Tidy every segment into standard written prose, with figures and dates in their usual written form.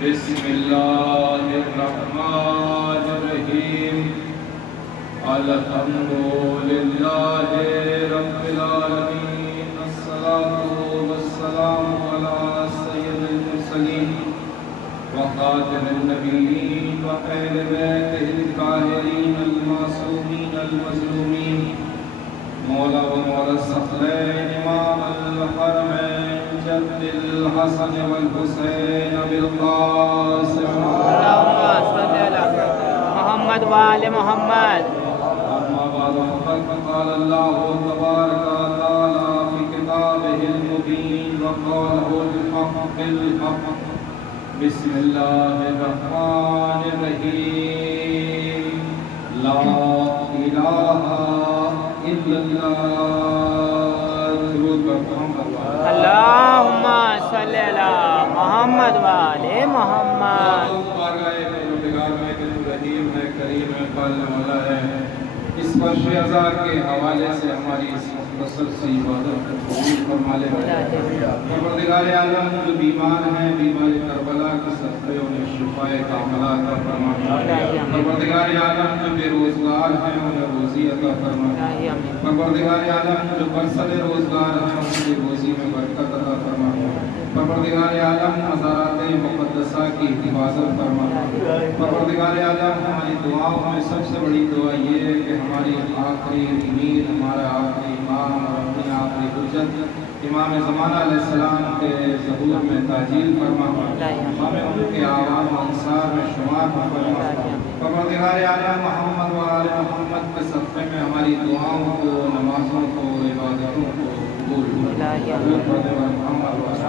بسم اللہ الرحمن الرحیم الحمد للہ رب العالمین الصلاة والسلام علی سید المرسلین وخاتم النبیین وأہل بیتہ الطاہرین المعصومین المظلومین مولا و مولا الثقلین امام الحرمین جد الحسن والحسین بالقاسم اللهم صل على محمد وآل محمد. اما بعد فقد قال الله تبارك وتعالى في كتابه المبين وقوله الحق بالحق. بسم الله الرحمن الرحيم لا إله إلا الله. اللهم صل على محمد وآل محمد. اس فرش عزا کے حوالے سے ہماری اس مختصر سی عبادت کو قبول فرما لے. پروردگار عالم جو بیمار ہیں بیمار کربلا کے صدقے انہیں شفائے کاملہ عطا فرما. پروردگار عالم جو بے روزگار ہیں انہیں روزی عطا فرما. پروردگار عالم جو برسر روزگار ہیں انہیں روزی میں برکت عطا فرما. پروردگار عالم مزارات مقدسہ کی حفاظت فرما. پروردگار عالم ہماری دعاؤں میں سب سے بڑی دعا یہ ہے کہ ہماری آخری امید ہمارا آخری امام اور اپنی آخری حجت امام زمانہ علیہ السلام کے ظہور میں تاجیل فرما. ہمیں ان کے عوام انصار میں شمار فرما. پروردگار عالم محمد و آل محمد کے صدقے میں ہماری دعاؤں کو نمازوں کو عبادتوں کو قبول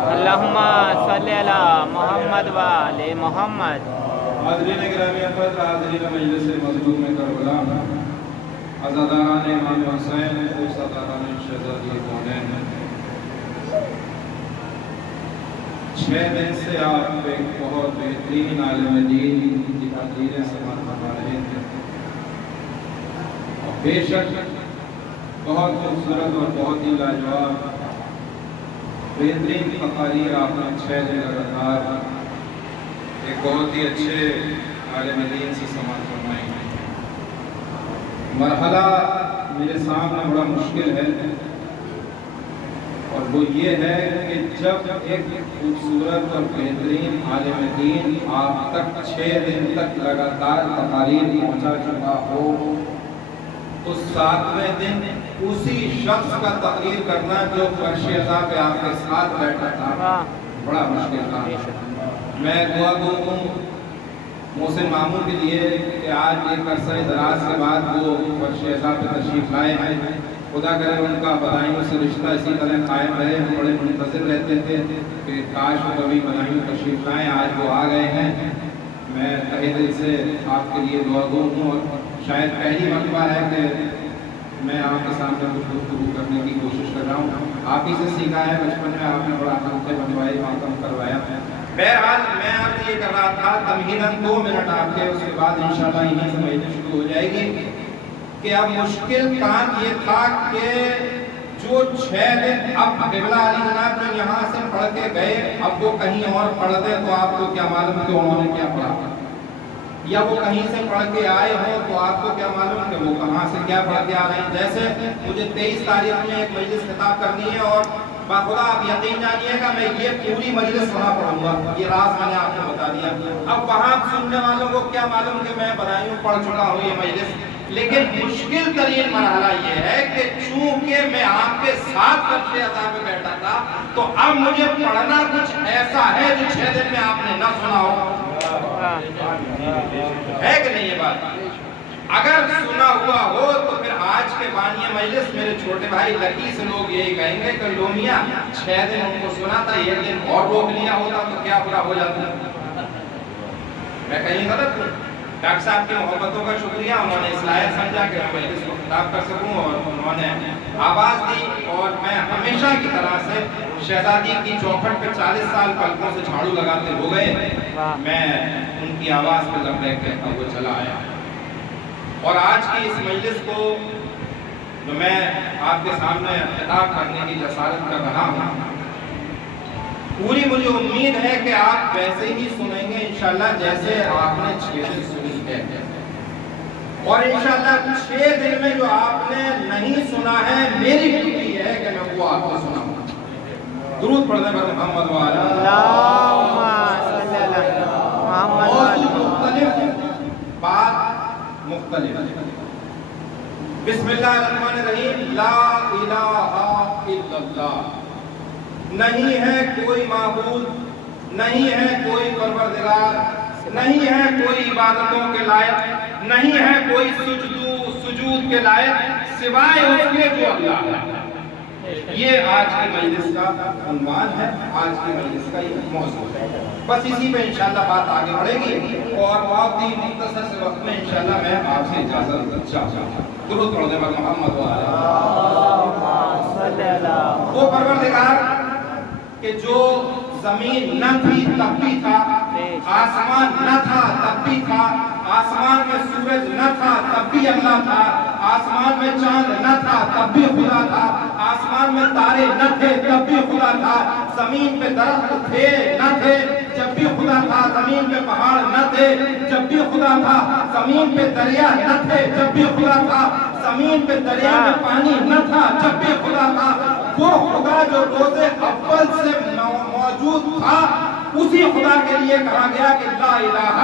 اللهم صل على محمد وآل محمد. حاضرین گرامی احمد حاضرین مجلس مظلوم کربلا عزاداران امام حسین عزاداران شہزادی کونین 6 دن سے آپ ایک بہت بہترین عالم دین کی تقریریں سماعت فرما رہے تھے اور بے شک بہت خوبصورت اور بہت ہی لاجواب بہترین تقاریر آپ نے 6 دن لگاتار ایک بہت ہی اچھے عالم دین سے سماعت فرمائی. مرحلہ میرے سامنے بڑا مشکل ہے اور وہ یہ ہے کہ جب ایک خوبصورت اور بہترین عالم دین آپ تک 6 دن تک لگاتار تقاریر پہنچا چکا ہو تو 7ویں دن اسی شخص کا تقریر کرنا جو فرش عزا پہ آپ کے ساتھ بیٹھا تھا بڑا مشکل تھا. میں دعا گو ہوں محسن ماموں کے لیے کہ آج ایک عرصہ دراز کے بعد وہ فرش عزا پہ تشریف لائے ہیں. خدا کرے ان کا بدائیوں سے رشتہ اسی طرح قائم رہے. ہم بڑے منتظر رہتے تھے کہ کاش وہ کبھی بدائیوں تشریف لائیں. آج وہ آ گئے ہیں. میں تہہ دل سے آپ کے لیے دعا گو ہوں اور شاید پہلی مرتبہ ہے کہ میں آپ کے سامنے کچھ گفتگو کرنے کی کوشش کر رہا ہوں. آپ ہی سے سیکھا ہے. بچپن میں آپ نے بڑا حلقے بنوائے ماتم کروایا. بہرحال میں آپ سے یہ کر رہا تھا تمہیداً 2 منٹ آپ کے اس کے بعد انشاءاللہ انہیں سمجھنے شروع ہو جائے گی کہ اب مشکل کام یہ تھا کہ جو 6 دن اب قبلہ علی جناب جو یہاں سے پڑھ کے گئے اب وہ کہیں اور پڑھ دے تو آپ کو کیا معلوم کہ انہوں نے کیا پڑھا, یا وہ کہیں سے پڑھ کے آئے ہوں تو آپ کو کیا معلوم کہ وہ کہاں سے کیا پڑھ کے آ رہے ہیں. جیسے مجھے 23 تاریخ میں ایک مجلس خطاب کرنی ہے اور باخدا آپ یقین جانیے گا میں یہ پوری مجلس وہاں پڑھوں گا. یہ راز میں نے آپ کو بتا دیا. اب وہاں سننے والوں کو کیا معلوم کہ میں بدائیوں پڑھ چکا ہوں یہ مجلس. لیکن مشکل ترین مرحلہ یہ ہے کہ چونکہ میں آپ کے ساتھ فرش عزا پہ بیٹھا تھا تو اب مجھے پڑھنا کچھ ایسا ہے جو 6 دن میں آپ نے نہ سنا ہو. ہے کہ نہیں یہ بات؟ اگر سنا ہوا ہو تو پھر آج کے بانی مجلس میرے چھوٹے بھائی لکی سے لوگ یہی کہیں گے کہ لومیا 6 دن ان کو سنا تھا, یہ دن اور روک لیا ہوتا تو کیا برا ہو جاتا. میں کہیں غلط ہوں؟ ڈاکٹر صاحب کی محبتوں کا شکریہ. انہوں نے اس لائق سمجھا کہ میں مجلس کو خطاب کر سکوں اور انہوں نے آواز دی اور میں ہمیشہ کی طرح سے شہزادی کی چوکھٹ پہ 40 سال پلکوں سے جھاڑو لگاتے ہو گئے. میں ان کی آواز پہ لبیک کہتا ہوا چلا آیا. اور آج کی اس مجلس کو جو میں آپ کے سامنے خطاب کرنے کی جسارت کر رہا ہوں, پوری مجھے امید ہے کہ آپ ویسے ہی سنیں گے انشاءاللہ جیسے آپ نے 6 دن سنی ہے، اور انشاءاللہ 6 دن میں جو آپ نے نہیں سنا ہے میری ڈیوٹی ہے کہ میں وہ آپ کو سناؤں۔ درود پڑھنے پر محمد والا اللہم صلی اللہ محمد موضوع مختلف، بات مختلف۔ بسم اللہ الرحمن الرحیم۔ لا الہ الا اللہ، نہیں ہے کوئی معبود، نہیں ہے کوئی پروردگار، نہیں ہے کوئی عبادتوں کے لائق، نہیں ہے کوئی سجود کے لائق سوائے اس کے جو اللہ ہے۔ یہ آج کی مجلس کا عنوان ہے، آج کی مجلس کا یہ موضوع ہے۔ بس اسی پہ انشاءاللہ بات آگے بڑھے گی، اور بہت ہی مختصر سے وقت میں انشاءاللہ میں آپ سے اجازت چاہتا ہوں۔ درود پڑھنے پر محمد وہ پروردگار کہ جو زمین نہ تھی تب بھی تھا، آسمان نہ تھا تب بھی تھا، آسمان میں سورج نہ تھا تب بھی اللہ تھا، آسمان میں چاند نہ تھا تب بھی خدا تھا، آسمان میں تارے نہ تھے تب بھی خدا تھا، زمین پہ درخت تھے نہ تھے جب بھی خدا تھا، زمین پہ پہاڑ نہ تھے جب بھی خدا تھا، زمین پہ دریا نہ تھے جب بھی خدا تھا، زمین پہ دریا میں پانی نہ تھا جب بھی خدا تھا۔ وہ خدا جو روز اول سے موجود تھا، اسی خدا کے لیے کہا گیا کہ لا الہ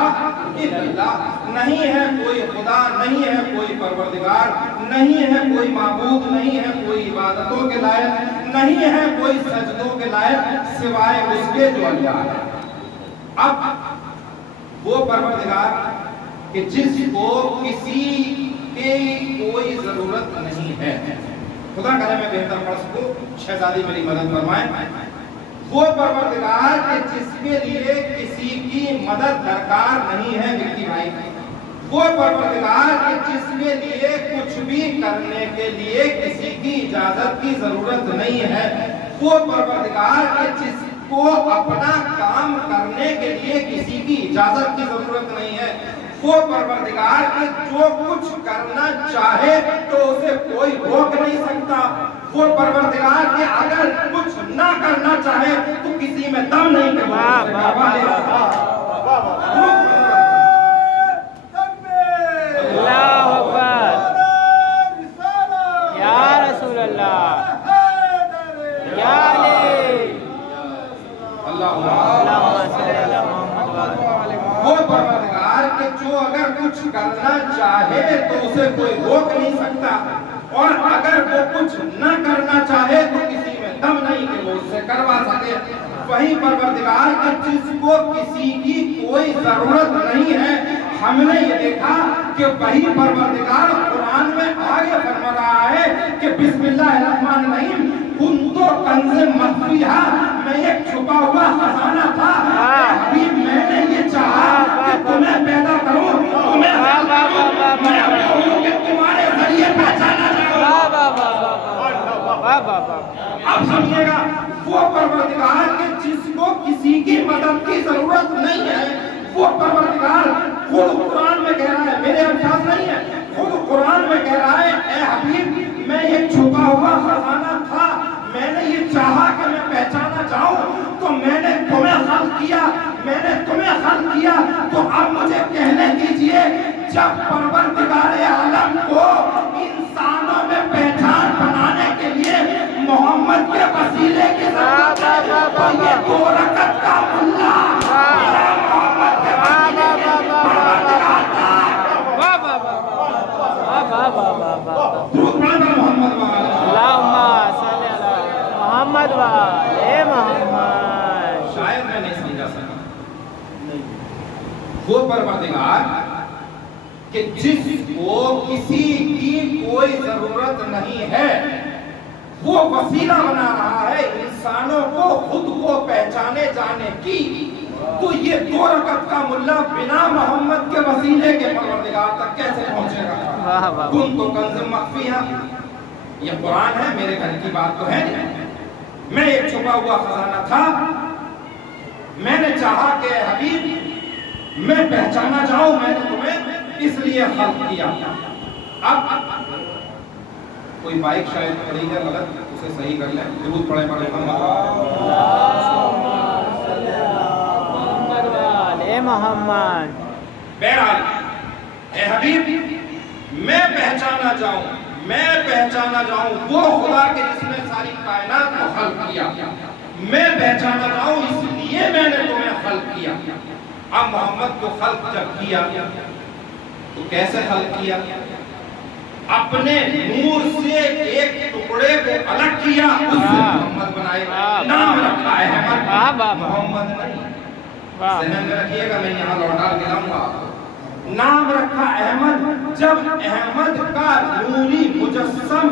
الا اللہ، نہیں ہے کوئی خدا، نہیں ہے کوئی پروردگار، نہیں ہے کوئی معبود، نہیں ہے کوئی عبادتوں کے لائق، نہیں ہے کوئی سجدوں کے لائق سوائے اس کے جو اللہ ہے۔ اب وہ پروردگار کہ جس کو کسی کی کوئی ضرورت نہیں ہے، خدا کرے میں بہتر پڑھ سکوں، شہزادی میری مدد فرمائیں۔ وہ پروردگار کہ جس کے لیے کسی کی مدد درکار نہیں ہے، وکی بھائی، وہ پروردگار کہ جس کے لیے کچھ بھی کرنے کے لیے کسی کی اجازت کی ضرورت نہیں ہے، وہ پروردگار کہ جس کو اپنا کام کرنے کے لیے کسی کی اجازت کی ضرورت نہیں ہے، وہ پروردگار کہ جو کچھ کرنا چاہے تو اسے کوئی روک نہیں سکتا، وہ پروردگار کہ اگر کچھ نہ کرنا چاہے تو کسی میں دم نہیں کہ وہ اسے کروا لے۔ اللہ اکبر، یا رسول اللہ، یا علی، اللہم صلی اللہ محمد۔ وہ پروردگار کہ جو اگر کچھ کرنا چاہے تو اسے کوئی روک نہیں سکتا، اور اگر وہ کچھ نہ کرنا چاہے تو کسی میں دم نہیں کہ وہ اسے کروا سکے۔ وہی پروردگار کہ جس کو کسی کی کوئی ضرورت نہیں ہے۔ ہم نے یہ دیکھا کہ وہی پروردگار قرآن میں آگے فرما رہا ہے کہ بسم اللہ الرحمن الرحیم، کنت کنز مخفیہ، میں ایک چھپا ہوا خزانہ تھا، حبیب میں نے یہ چاہا کہ تمہیں پیدا کروں، تمہیں میں ہوں کہ تمہارے ذریعے پہچانا جاؤں۔ اب سمجھے گا، وہ پروردگار کہ جس کو کسی کی مدد کی ضرورت نہیں ہے، وہ پروردگار خود قرآن میں کہہ رہا ہے، میرے الفاظ نہیں ہے، خود قرآن میں کہہ رہا ہے اے حبیب میں ایک چھپا ہوا خزانہ تھا، میں نے یہ چاہا کہ میں پہچانا جاؤں تو میں نے تمہیں خلق کیا، میں نے تمہیں خلق کیا، تو اب مجھے کہنے دیجئے جب پروردگار عالم کو انسانوں میں پہچان بنانے کے لیے محمد کے وسیلے کی ضرورت ہے تو یہ 2 رکعت کا ملا میرا محمد کے وسیلے کے پروردگار تھا۔ درود پڑھنا محمد والا اللہم صلی اللہ محمد والے محمد۔ شاید میں نہیں سمجھا سکا، وہ پروردگار کہ جس کو کسی کی کوئی ضرورت نہیں ہے، وہ وسیلہ بنا رہا ہے انسانوں کو خود کو پہچانے جانے کی، تو یہ 2 رکعت کا ملا بنا محمد کے وسیلے کے پروردگار تک کیسے پہنچے گا؟ کن تو کنز مخفیہ، یہ قرآن ہے، میرے گھر کی بات تو ہے نہیں۔ میں ایک چھپا ہوا خزانہ تھا، میں نے چاہا کہ حبیب میں پہچانا جاؤں، میں نے تمہیں اس لیے خلق کیا۔ اب کوئی بائک شاید پڑی ہے غلط، اسے صحیح کر لیں، درود پڑھے پڑھے محمد मोहम्मद। बहरहाल ए हबीब, मैं पहचाना जाऊं वो खुदा के जिसने सारी कायनात को खल्क किया, मैं पहचाना जाऊं इसलिए मैंने तुम्हें खल्क किया। अब मोहम्मद को खल्क जब किया तो कैसे खल्क किया? अपने नूर से एक टुकड़े को अलग किया, उससे मोहम्मद बनाए, नाम रखा अहमद, मोहम्मद नहीं। ज़हन में रखिएगा, मैं यहाँ लौटा के लाऊंगा आपको। नाम रखा अहमद। जब अहमद का नूरी मुजस्सम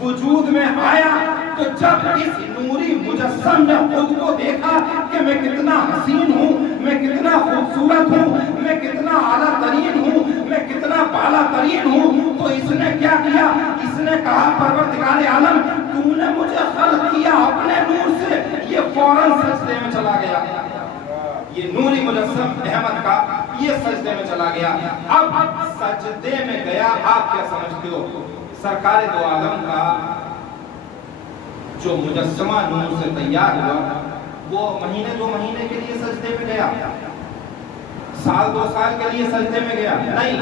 वजूद में आया तो जब इस नूरी मुजस्सम ने खुद को देखा कि मैं कितना हसीन हूँ, मैं कितना खूबसूरत हूँ, मैं कितना आला तरीन हूँ, मैं कितना बाला तरीन हूँ, तो इसने क्या किया? इसने कहा, परवरदिगार आलम, तूने मुझे खल्क किया अपने नूर से। ये फौरन सजदे में चला गया। ये नूरी मुजस्सम अहमद का ये सजदे में चला गया। अब सजदे में गया, आप क्या समझते हो? सरकार दो आलम का जो मुजस्समा नूर से तैयार हुआ वो महीने 2 महीने के लिए सजदे में गया, साल 2 साल के लिए सजदे में गया नहीं,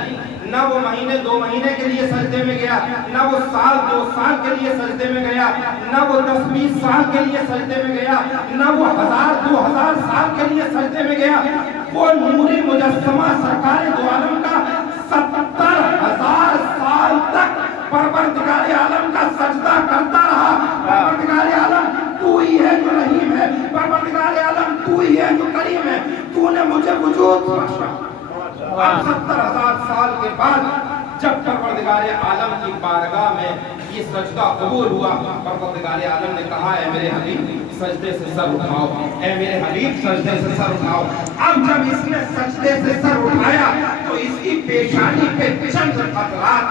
ना वो महीने 2 महीने के लिए सजदे में गया, ना वो साल 2 साल के लिए सजदे में गया, ना वो 10-20 साल के लिए सजदे में गया, ना वो 1000-2000 साल के लिए सजदे में गया। वो नूरी मुजस्समा सरकार दो आलम का 70,000 साल तक परवरदिगार आलम का सजदा करता रहा। परवरदिगार आलम तू ही है जो रहीम है, परवरदिगार आलम तू ही है जो करीम है, तूने मुझे वजूद बख्शा। 70,000 साल के बाद जब परवरदिगार आलम की बारगाह में ये सजदा कबूल हुआ, परवरदिगार आलम ने कहा, ऐ मेरे हबीब सजदे से सर उठाओ, ऐ मेरे हबीब सजदे से सर उठाओ। अब जब इसने सजदे से सर उठाया तो इसकी पेशानी पे चंद कतरात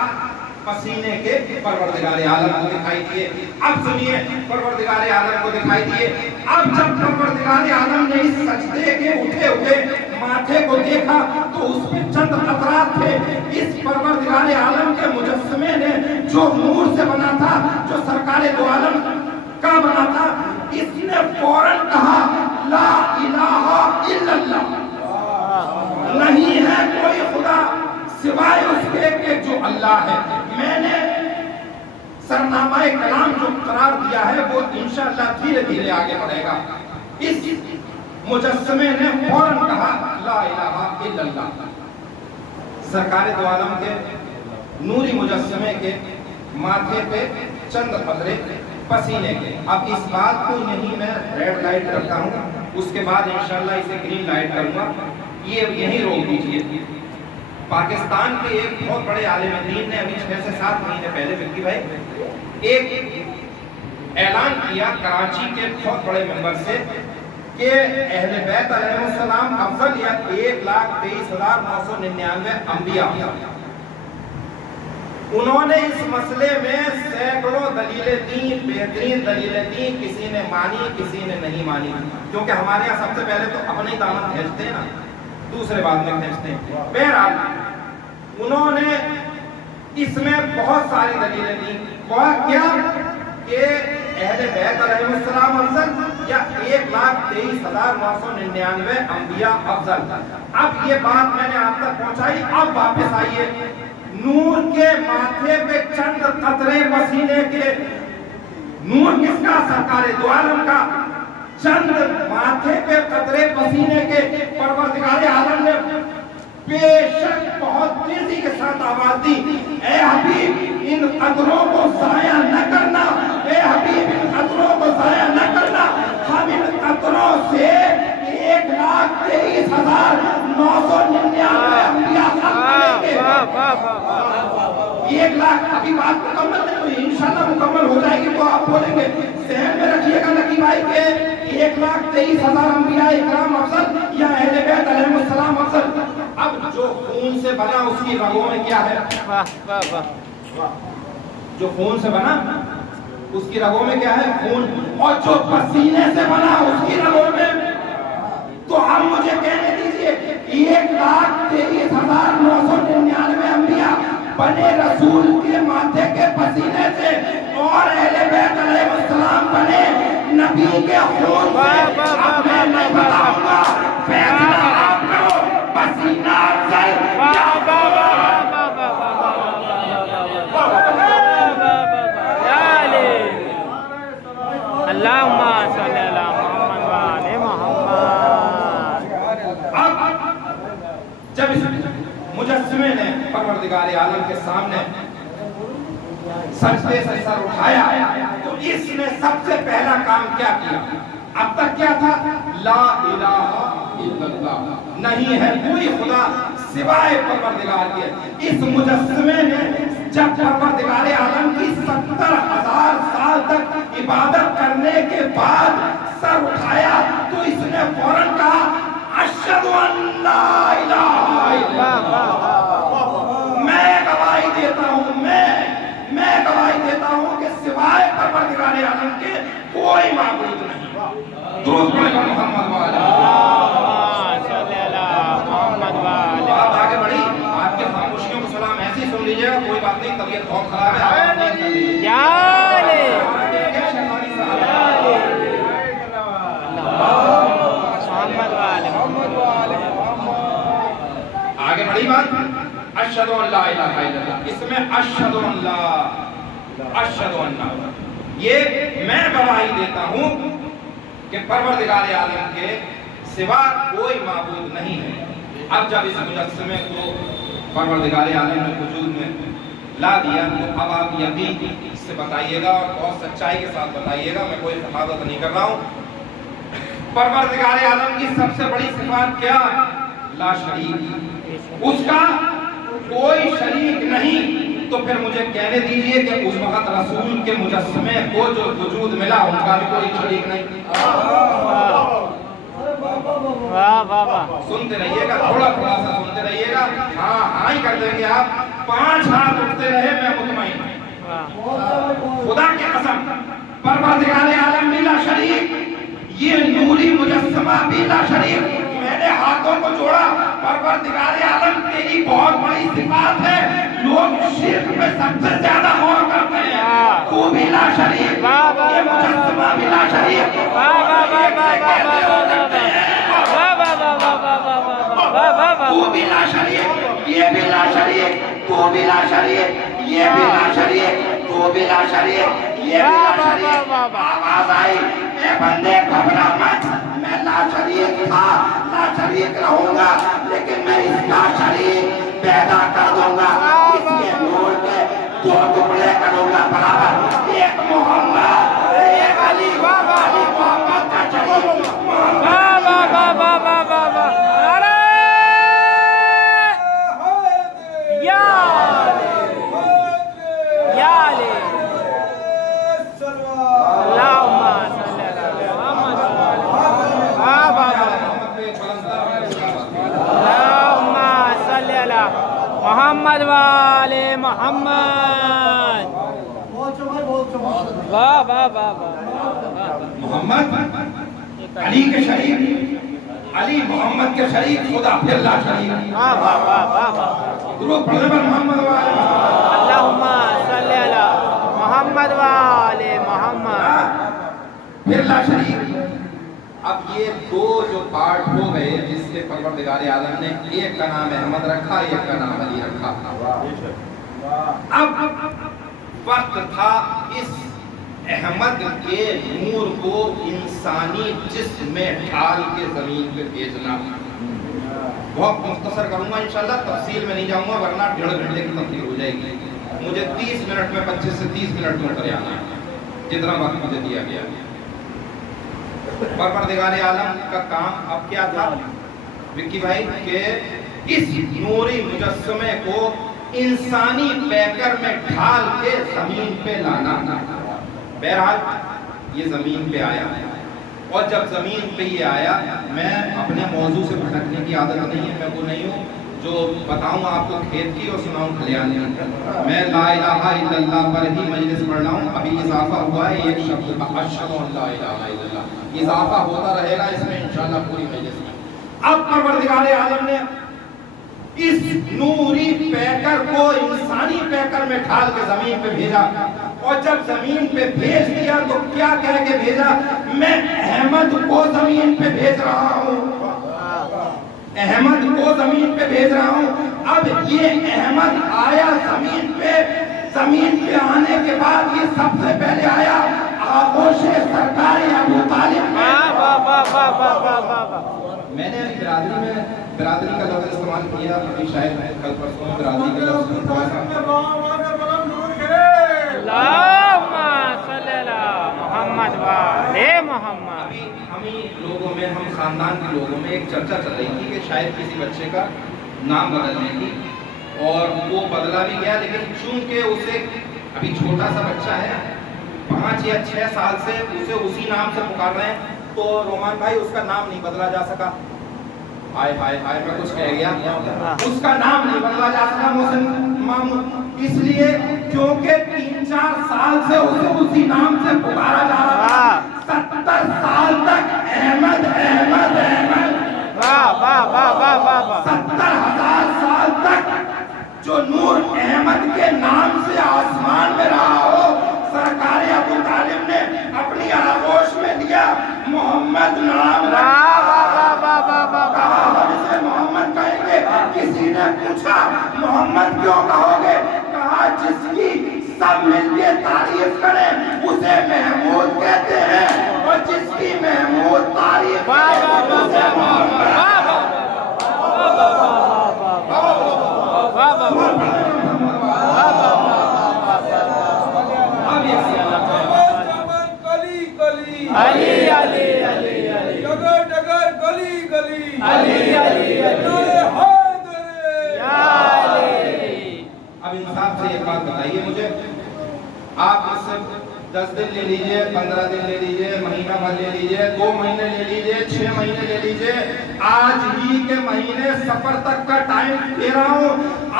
पसीने के परवरदिगार आलम को दिखाई दिए। अब सुनिए, परवरदिगार आलम को दिखाई दिए। अब जब परवरदिगार आलम ने इस सजदे के उठे हुए माथे को देखा तो उस पे चंद कतरात थे। इस परवरदिगार आलम के मुजस्समे ने जो नूर से बना था, जो सरकार दो आलम का बना था, इसने फौरन कहा, ला इलाहा इल्लल्लाह, नहीं है कोई खुदा सिवाय उसके कि जो अल्लाह है। मैंने सरनामाए कलाम जो करार दिया है वो इंशाअल्लाह धीरे धीरे आगे बढ़ेगा। इस मुजस्समे ने फौरन कहा, ला इलाहा इल्लल्लाह। सरकार दो आलम के नूरी मुजस्समे के माथे पे चंद कतरे पसीने के। अब इस बात को यही मैं रेड लाइट करता हूँ, उसके बाद इंशाअल्लाह इसे ग्रीन लाइट करूंगा, ये यही रोक दीजिए। पाकिस्तान के एक बहुत बड़े आलिम दीन ने अभी 6 से 7 महीने पहले विक्की भाई एक ऐलान किया कराची के बहुत बड़े मेंबर से कि अहले बैत अलैहिस्सलाम अफजल या 1,23,999 अंबिया। उन्होंने इस मसले में सैकड़ों दलीलें दी, बेहतरीन दलीलें दी, किसी ने मानी किसी ने नहीं मानी, क्योंकि हमारे यहाँ सबसे पहले तो अपने ही दामन खींचते हैं ना, दूसरे बाद में खींचते हैं। बहरहाल उन्होंने इसमें बहुत सारी दलीलें दी। वह क्या कि अहले बैत अलैहिस्सलाम अफजल या 1,23,999 अंबिया अफजल। अब ये बात मैंने आप तक पहुंचाई। अब वापस आइए, नूर के माथे पे चंद कतरे पसीने के, नूर किसका? सरकार दो आलम का। चंद माथे पे कतरे पसीने के परवरदिगार आलम ने बेशक बहुत तेजी के साथ आवाज दी, ए हबीब इन कतरों को जाया न करना, ए हबीब इन कतरों को जाया न करना। हम इन कतरों से 1,23,999 अंबिया करेंगे। 1,00,000 अभी बात मुकम्मल नहीं हुई, इंशाल्लाह मुकम्मल हो जाएगी तो आप बोलेंगे। ज़हन में रखिएगा नकी भाई के 1,23,000 अंबिया इकराम अफजल या अहले बैत अलैहिस्सलाम अफजल। अब जो खून से बना उसकी रगों में क्या है? जो खून से बना उसकी रगों में क्या है? खून। और जो पसीने से बना उसकी रगों में, तो अब मुझे कहने दीजिए 1,23,999 अंबिया बने रसूल के माथे के पसीने से, और अहले बैत अलैहिस्सलाम बने नबी के खून से। अब मैं नहीं बताऊंगा, फैसला आप करो। जब इस मुजस्सिमे ने परवरदिगार आलम के सामने सजदे से सर उठाया तो इसने सबसे पहला काम क्या किया? अब तक क्या था? ला इलाहा इल्लल्लाह, नहीं है कोई खुदा सिवाय परवरदिगार के। इस मुजस्सिमे ने जब परवरदिगार आलम की 70,000 साल तक इबादत करने के बाद सर उठाया तो इसने फौरन कहा अशहदु अल्ला इलाहा इल्लल्लाह, मैं गवाही देता हूँ, मैं गवाही देता हूँ कि सिवाय परवरदिगार आलम के कोई माबूद नहीं। दुरूद पढ़ो मोहम्मद वाले। आप आगे बढ़ी, आपके खामोशियों को सलाम ऐसे ही सुन लीजिएगा, कोई बात नहीं, तबीयत बहुत खराब है। आगे बढ़ी बात, अशहदु अल्ला इलाहा इल्लल्लाह, इसमें अशहदु अल्ला, अशहदु अल्ला, ये मैं गवाही देता हूँ कि परवरदिगार आलम के सिवा कोई माबूद नहीं है। अब जब इस मुजस्सिमे को परवरदिगार आलम ने वजूद में ला दिया तो अब आप यकीन से बताइएगा और बहुत सच्चाई के साथ बताइएगा, मैं कोई सहाबत नहीं कर रहा हूँ। परवरदिगार आलम की सबसे बड़ी सिफात क्या? ला शरीक, उसका कोई शरीक नहीं। तो फिर मुझे कहने दीजिए कि उस वक्त रसूल के मुजस्सिमे को जो वजूद मिला उनका भी कोई शरीक नहीं। सुनते रहिएगा, थोड़ा थोड़ा सा सुनते रहिएगा, हाँ हाँ ही कर देंगे आप। 5 हाथ उठते रहे, मैं मुतमईन, खुदा की कसम, परवरदिगार आलम भी ला शरीक, ये नूरी मुजस्समा भी ला शरीक। मैंने हाथों को जोड़ा, परवरदिगार आलम तेरी बहुत बड़ी सिफात है, लोग शिर्क में सबसे ज्यादा गौर करते हैं, तू भी ला शरीक, ये मुजस्समा भी ला शरीक, तू भी ला शरीक, ये भी ला शरीक, तू भी ला शरीक, ये भी ला शरीक, तू भी ला शरीक, ये भी ला शरीक। आवाज आई, ए बंदे घबरा मत, मैं ला शरीक था, ला शरीक रहूंगा, लेकिन मैं इसका शरीक पैदा कर दूंगा, इसके नूर के 2 टुकड़े करूंगा बराबर, एक मोहम्मद, एक अली, अली मोहम्मद का शरीक, मोहम्मद वाले मोहम्मद, वाह वाह वाह वाह। मोहम्मद अली के शरीक, अली मोहम्मद के शरीक, खुदा फिर ला शरीक। वाह वाह वाह वाह वाह। दुरूद पढ़ने पर मोहम्मद वाले अल्लाहुम्मा सल्ली अला मोहम्मद वाले मोहम्मद, फिर ला शरीक। अब ये 2 जो पार्ट हो गए जिसके परवरदिगार आलम ने एक का नाम अहमद रखा, एक का नाम अली रखा। अब वक्त था इस अहमद के नूर को इंसानी जिस्म में ढाल के जमीन पे भेजना। बहुत मुख्तसर करूंगा इंशाल्लाह, तफसील में नहीं जाऊंगा वरना 1.5 घंटे की तकलीफ हो जाएगी। मुझे 30 मिनट में 25 से 30 मिनट में उतर आना है, जितना वक्त मुझे दिया गया। परवरदिगार आलम का काम अब क्या था विक्की भाई, के इस नूरी मुजस्समे को इंसानी पैकर में ढाल के जमीन पे लाना। बहरहाल ये जमीन पे आया, और जब जमीन पे ये आया, मैं अपने मौजू से भटकने की आदत नहीं है, मैं वो नहीं हूँ जो बताऊँ आपको खेत की और सुनाऊँ खलियान की। मैं ला इलाहा इल्लल्लाह पर ही मजलिस पढ़ रहा हूँ। अभी इजाफा हुआ है एक शब्द का, अशहदु अल्ला इलाहा इल्लल्लाह, इजाफा होता रहेगा इसमें इंशाअल्लाह पूरी मजलिस में। अब परवरदिगार आलम ने इस नूरी पैकर को इंसानी पैकर में ढाल के जमीन पे भेजा, और जब जमीन पे भेज दिया तो क्या कह के भेजा? मैं अहमद को जमीन पे भेज रहा हूँ, अहमद को जमीन पे भेज रहा हूँ। अब ये अहमद आया जमीन पे आने के बाद ये सबसे पहले आया आगोश सरकारी अबू तालिब में। میں نے برادری کا لفظ استعمال کیا، ابھی شاید کل پرسوں برادری کا لفظ اللہم صلی علی محمد والے محمد. ابھی ہم خاندان کے لوگوں میں ایک چرچا چل رہی تھی کہ شاید کسی بچے کا نام بدلنے کی، اور وہ بدلا بھی گیا، لیکن چونکہ اسے ابھی چھوٹا سا بچہ ہے 5 یا 6 سال سے اسے اسی نام سے پکار رہے ہیں، تو رومان بھائی اس کا نام نہیں بدلا جا سکا. ہائے ہائے ہائے میں کچھ کہہ گیا، اس کا نام نہیں بدلا جا سکا محسن ماموں، اس لیے کیونکہ 3-4 سال سے اسے اسی نام سے پکارا جا رہا تھا. 70 سال تک احمد احمد احمد، 70,000 سال تک جو نور احمد کے نام سے آسمان میں رہا ہو، سرکار ابو طالب نے اپنی آغوش میں دیا محمد نام رکھا. کہا ہم اسے محمد کہیں گے. کسی نے پوچھا محمد کیوں کہو گے؟ کہا جس کی سب مل کے تعریف کریں اسے محمود کہتے ہیں، اور جس کی محمود تعریف کریں اسے محمد. علی علی علی علی ڈگر ڈگر گلی گلی علی علی نعرہ حیدر یا علی. اب انصاف سے ایک بات بتائیے مجھے، آپ اس سے 10 دن لے لیجئے، 15 دن لے لیجئے، مہینہ بھر لے لیجئے، 2 مہینے لے لیجئے، 6 مہینے لے لیجئے، آج ہی کے مہینے سفر تک کا ٹائم دے رہا ہوں.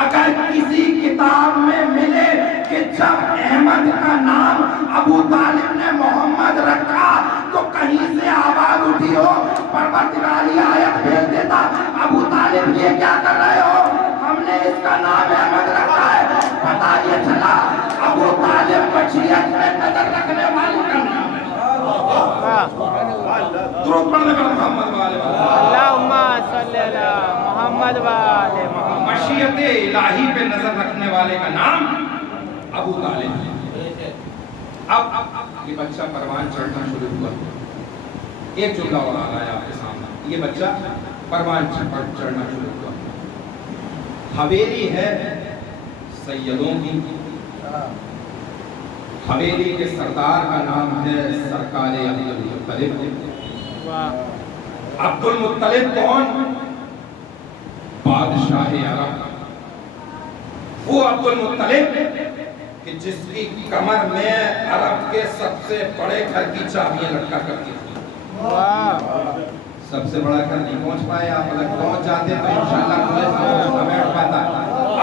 اگر کسی کتاب میں ملے کہ جب احمد کا نام ابو طالب نے محمد رکھا تو کہیں سے آواز اٹھی ہو، پروردگاری آیت بھیج دیتا ابو طالب یہ کیا کر رہے ہو، ہم نے اس کا نام احمد رکھا ہے. پتہ یہ چلا ابو طالب مشیت میں نظر رکھنے والوں کا نام ہے. درود پڑھنے پر محمد والے اللہم صلی علی محمد والے محمد. مشیت الہی پہ نظر رکھنے والے کا نام ابو طالب ہے. اب یہ بچہ پروان چڑھنا شروع ہوا. ایک جملہ اور آ رہا ہے آپ کے سامنے، یہ بچہ پروان چڑھنا شروع ہوا. حویلی ہے سیدوں کی، حویلی کے سردار کا نام ہے سرکار عبد المطلب. عبد المطلب کون؟ بادشاہ عرب. وہ عبد المطلب کہ جس کی کمر میں عرب کے سب سے بڑے گھر کی چابیاں لٹکا کرتی تھی. سب سے بڑا گھر نہیں پہنچ پائے آپ، اگر پہنچ جاتے تو انشاءاللہ کوئی بیٹھ پاتا.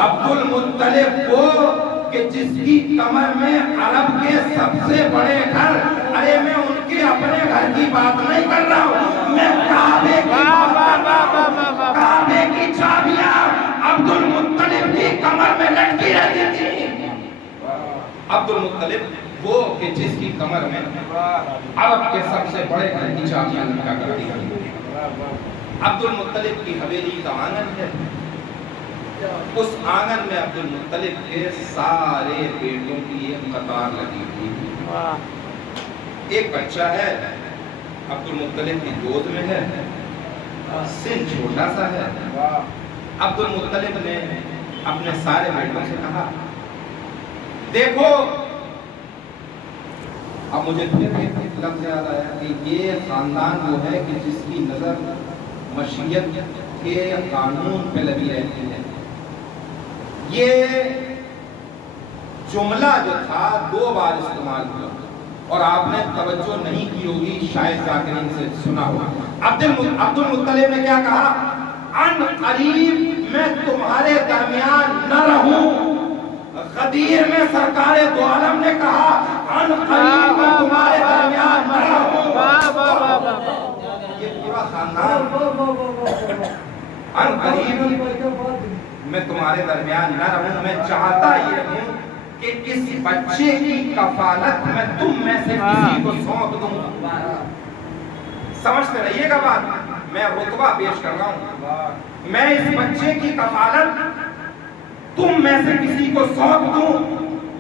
عبد المطلب وہ کہ جس کی کمر میں عرب کے سب سے بڑے گھر، ارے میں ان کے اپنے گھر کی بات نہیں کر رہا ہوں، میں کعبے کی چابیاں عبد المطلب کی کمر میں لٹکی رہتی تھی. عبد المطلب وہ کہ جس کی کمر میں عرب کے سب سے بڑے گھر کی چابیاں لٹکا کرتی تھی. عبد المطلب کی حویلی کا آنگن ہے. اس آنگن میں عبد المطلب کے سارے بیٹوں کی ایک قطار لگی ہوئی. ایک بچہ ہے عبد المطلب کی گود میں ہے، سن چھوٹا سا ہے. عبد المطلب نے اپنے سارے بیٹوں سے کہا دیکھو، اب مجھے پھر ایک لفظ یاد آیا کہ یہ خاندان وہ ہے کہ جس کی نظر مشیت کے قانون پہ لگی رہتی ہے. یہ جملہ جو تھا 2 بار استعمال ہوا اور آپ نے توجہ نہیں کی ہوگی، شاید ذاکرین سے سنا ہوگا. عبد المطلب نے کیا کہا؟ ان قریب میں تمہارے درمیان نہ رہوں. غدیر میں سرکار دو عالم نے کہا ان قریب میں تمہارے درمیان نہ رہوں. یہ پورا خاندان ان قریب میں تمہارے درمیان نہ رہوں. میں چاہتا یہ ہوں کہ اس بچے کی کفالت میں تم میں سے کسی کو سونپ دوں. سمجھتے رہیے گا بات، میں رتبہ پیش کر رہا ہوں. میں اس بچے کی کفالت تم میں سے کسی کو سونپ دوں،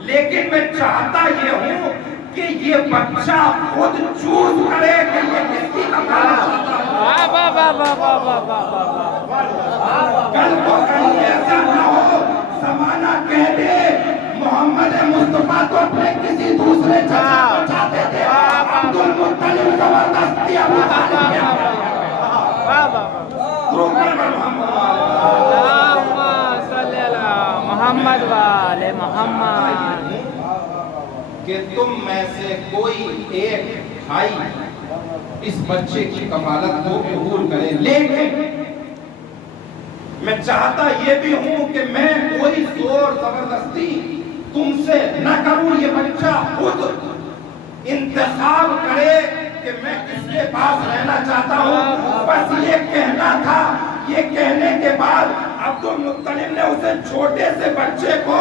لیکن میں چاہتا یہ ہوں کہ یہ بچہ خود چوز کرے کہ یہ کس کی کفالت چاہتا ہے. वाह वाह वाह वाह वाह वाह वाह वाह। कल को कहीं ऐसा न हो जमाना कह दे मोहम्मद मुस्तफा तो अपने किसी दूसरे चाचा को चाहते थे, अब्दुल मुत्तलिब जबरदस्ती अबू तालिब के वाह वाह मोहम्मद वाले मोहम्मद। कि तुम में से कोई एक भाई इस बच्चे की कफालत को कबूल करे, लेकिन मैं चाहता ये भी हूं कि मैं कोई जोर जबरदस्ती तुमसे न करूं, ये बच्चा खुद इंतखाब करे कि मैं किसके पास रहना चाहता हूं। बस ये कहना था। ये कहने के बाद अब्दुल मुत्तलिब ने उसे छोटे से बच्चे को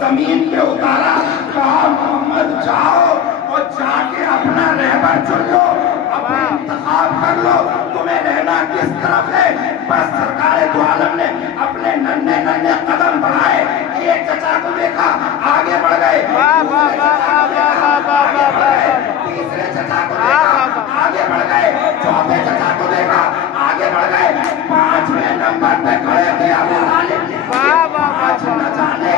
जमीन पे उतारा, कहा मोहम्मद जाओ और जाके अपना रहबर चुन लो, अपना इंतखाब कर लो, तुम्हें रहना किस तरफ है। बस सरकार दो आलम ने अपने नन्हे नन्हे कदम बढ़ाए, एक चचा को देखा आगे बढ़ गए, तीसरे चचा को देखा आगे बढ़ गए, चौथे चचा को देखा आगे बढ़ गए, 5वें नंबर पे खड़े थे अबू तालिब। आज न जाने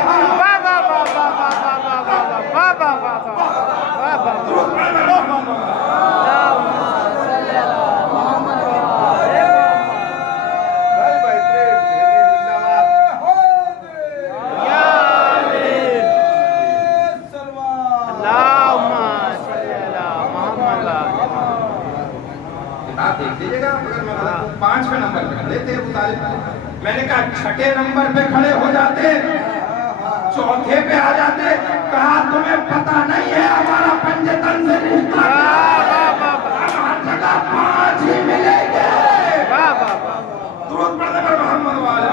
देख लीजिएगा, अगर मैं 5वें नंबर पे खड़े थे अबू तालिब, मैंने कहा 6ठे नंबर पे खड़े हो जाते, चौथे पे आ जाते, कहा तुम्हें पता नहीं है हमारा पंजतन से रिश्ता क्या है, हर जगह 5 ही मिलेंगे। दुरूद पढ़ने पर मोहम्मद वाले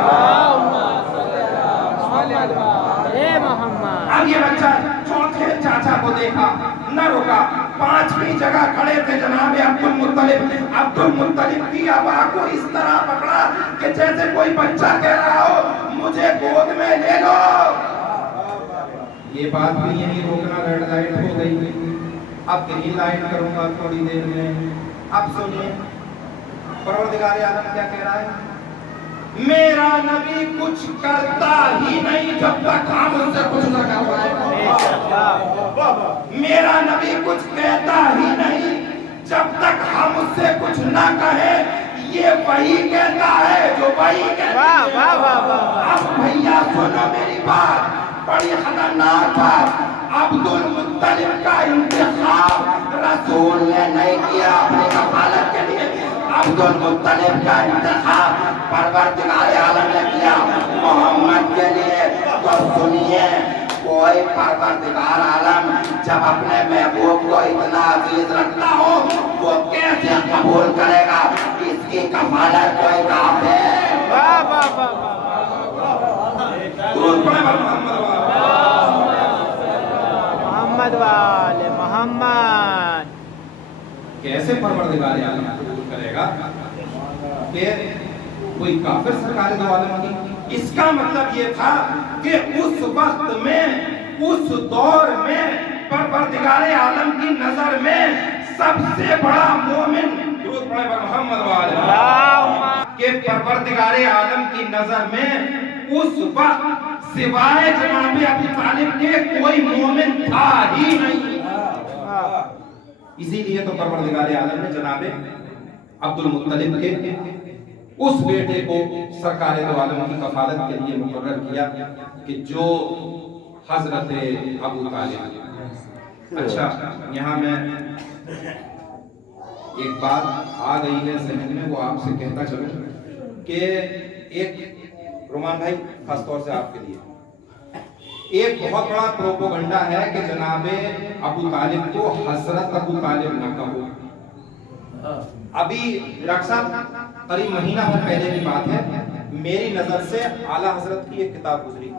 मोहम्मद। अब ये बच्चा चौथे चाचा को देखा, न रुका, 5वीं जगह खड़े थे जनाब अब्दुल मुत्तलिब। अब्दुल मुत्तलिब की आबा को इस तरह पकड़ा कि जैसे कोई बच्चा कह रहा हो मुझे गोद में ले लो। ये बात भी यही रोकना रेड लाइट हो गई, अब ग्रीन लाइट करूंगा थोड़ी देर में। अब सुनिए परवरदिगार आलम क्या कह रहा है, मेरा नबी कुछ करता ही नहीं जब तक हम उससे कुछ न करवाए। मेरा नबी कुछ कहता ही नहीं जब तक हम उससे कुछ न कहे। ये वही कहता है जो वही कहता है। अब भैया सुनो मेरी बात, बड़ी खतरनाक बात। अब्दुल मुत्तलिब का इंतखाब रसूल ने नहीं किया अपनी कफालत के लिए, अब्दुल मुत्तलिब का इंतखाब परवरदिगार आलम ने किया मोहम्मद के लिए। तो सुनिए, कोई परवरदिगार आलम जब अपने महबूब को इतना अजीज रखता हो वो कैसे कबूल करेगा इसकी कफालत कोई काफिर। मोहम्मद वाले मोहम्मद। कैसे परवरदिगार आलम कबूल करेगा कि कोई काफिर सरकार दो आलम की? इसका मतलब ये था कि उस वक्त में, उस दौर में परवरदिगार आलम की नजर में सबसे बड़ा मोमिन दुरूद पढ़े पर मोहम्मद वाले के परवरदिगार आलम की नजर में उस वक्त सिवाय जनाब अबू तालिब के कोई मोमिन था ही नहीं। इसीलिए तो परवरदिगार आलम ने जनाब अब्दुल मुत्तलिब के उस बेटे को सरकार दो आलम की कफालत के लिए मुकर्रर किया कि जो हजरत अबू तालिब। अच्छा, यहाँ मैं एक बात आ गई है ज़हन में, वो आपसे कहता चलूं कि एक रोमान भाई खास तौर से आपके लिए एक बहुत बड़ा प्रोपोगंडा है कि जनाबे अबू तालिब को हजरत अबू तालिब न कहो। अभी डॉक्टर साहब करीब महीना भर पहले की बात है, मेरी नजर से आला हजरत की एक किताब गुजरी,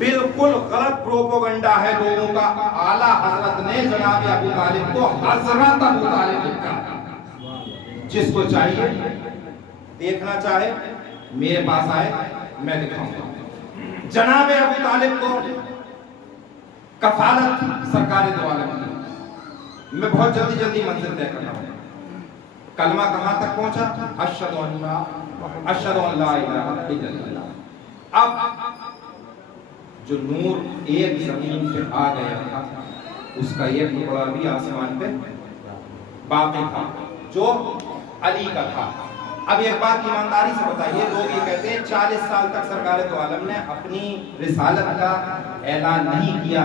बिल्कुल गलत प्रोपोगंडा है लोगों का। आला हजरत ने जनाब अबू तालिब को हजरत अबू तालिब लिखा। जिसको चाहिए देखना चाहे मेरे पास आए, मैं दिखाऊंगा। जनाब अबू तालिब को कफालत सरकार दो आलम की। मैं बहुत जल्दी मंजिल तय कर रहा हूं। कलमा कहाँ तक पहुंचा? अशहदु अन ला इलाहा इल्लल्लाह। अब जो नूर एक जमीन पे आ गया था, उसका एक टुकड़ा भी आसमान पे बाकी था, जो अली का था। अब एक बात ईमानदारी से बताइए, लोग ये कहते हैं 40 साल तक सरकार दो आलम ने अपनी रिसालत का ऐलान नहीं किया,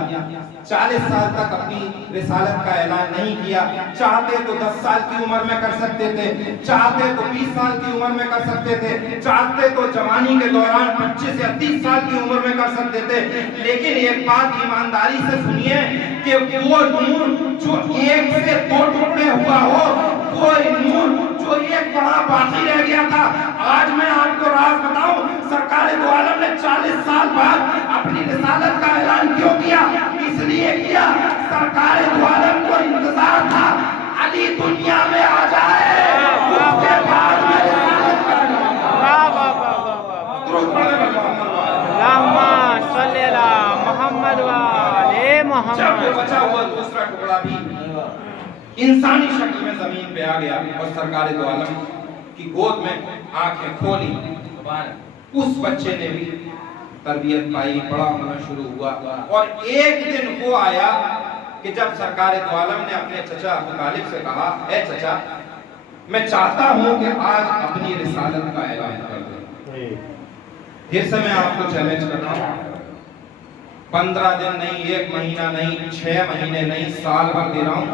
40 साल तक अपनी रिसालत का ऐलान नहीं किया। चाहते तो 10 साल की उम्र में कर सकते थे, चाहते तो 20 साल की उम्र में कर सकते थे, चाहते तो जवानी के दौरान 25 या 30 साल की उम्र में कर सकते थे। लेकिन एक बात ईमानदारी से सुनिए कि वो नूर जो एक से दो टुकड़े हुआ हो, वो नूर जो एक वहां बाकी रह गया था, आज मैं आपको राज बताऊं, सरकार दो आलम ने 40 साल बाद अपनी रिसालत का ऐलान क्यों किया? इसलिए किया, सरकार दो आलम को इंतजार था अली दुनिया में आ जाए, उसके बाद में रिसालत करेगा। वाह वाह वाह वाह। दुरूद पढ़े अल्लाहुम्मा सल्ली अला मोहम्मद व आले जब वो मोहम्मद। बचा हुआ दूसरा टुकड़ा भी इंसानी शक्ल में जमीन पे आ गया और सरकार दो आलम की गोद में आंखें खोली, उस बच्चे ने भी तरबियत पाई, बड़ा होना शुरू हुआ। और एक दिन वो आया कि जब सरकार दो आलम ने अपने चचा अबू तालिब से कहा, ए चचा, मैं चाहता हूं कि आज अपनी रिसालत का ऐलान कर दे। फिर से मैं आपको चैलेंज कर रहा हूं, 15 दिन नहीं, 1 महीना नहीं, 6 महीने नहीं, साल भर दे रहा हूं,